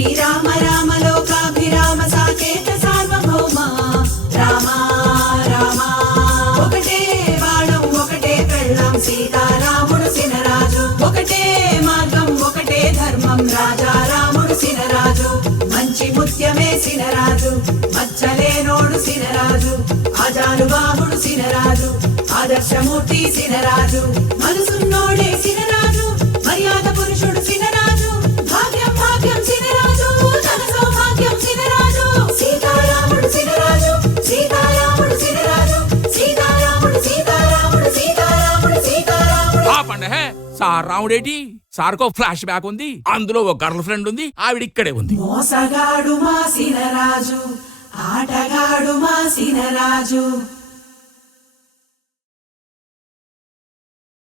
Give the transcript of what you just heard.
శ్రీరామ రామ లోకాభిరామ సాకేత సార్వభౌమ రామ రామ ఒకటే బాణం ఒకటే పెళ్ళం సీతారాముడు సినరాజు ఒకటే మార్గం ఒకటే ధర్మం రాజా రాముడు సినరాజు మంచి ముత్యమే సినరాజు మచ్చలేనోడు సినరాజు ఆజానుబాహుడు సినరాజు ఆదర్శమూర్తి సినరాజు మనసున్నోడే సినరాజు మర్యాద పురుషుడు సినరాజు భాగ్యం భాగ్యం సినరాజు ధన సౌభాగ్యం సినరాజు సీతారాముడు సినరాజు సీతారాముడు సినరాజు సీతారాముడు సీతారాముడు సీతారాముడు సీతారాముడు ఆపండి హే సార్ రాముడేటి సార్కో ఫ్లాష్ బ్యాక్ ఉంది అందులో ఒక గర్ల్ ఫ్రెండ్ ఉంది ఆవిడ ఇక్కడే ఉంది మోసగాడు మా సినరాజు ఆటగాడు మా సినరాజు